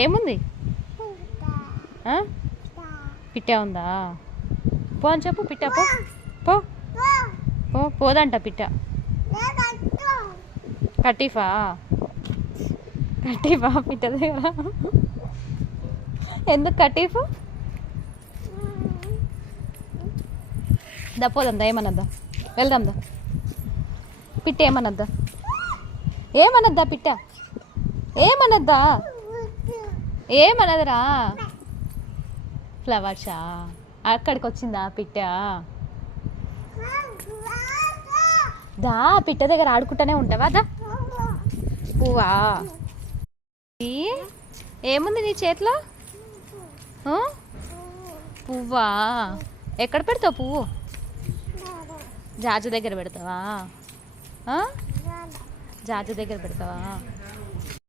ఏముంది? పిట్ట ఉందా? పో అని చెప్పు. పిట్ట పో పో పో. పోదంట పిట్ట. కటీఫా? కటీఫా పిట్ట దగ్గర? ఎందుకు కటీఫ్? దా పోదాం దా. ఏమనద్దా? వెళ్దాం దా. పిట్ట ఏమనద్దా? ఏమనద్దా పిట్ట? ఏమనద్దా? ఏమనదురా? ఫ్లవర్సా? అక్కడికి వచ్చిందా పిట్ట? దా పిట్ట దగ్గర ఆడుకుంటానే ఉంటావా? దా. పువ్వా? ఏముంది నీ చేతిలో? పువ్వా? ఎక్కడ పెడతావు పువ్వు? జాజు దగ్గర పెడతావా? జాజు దగ్గర పెడతావా?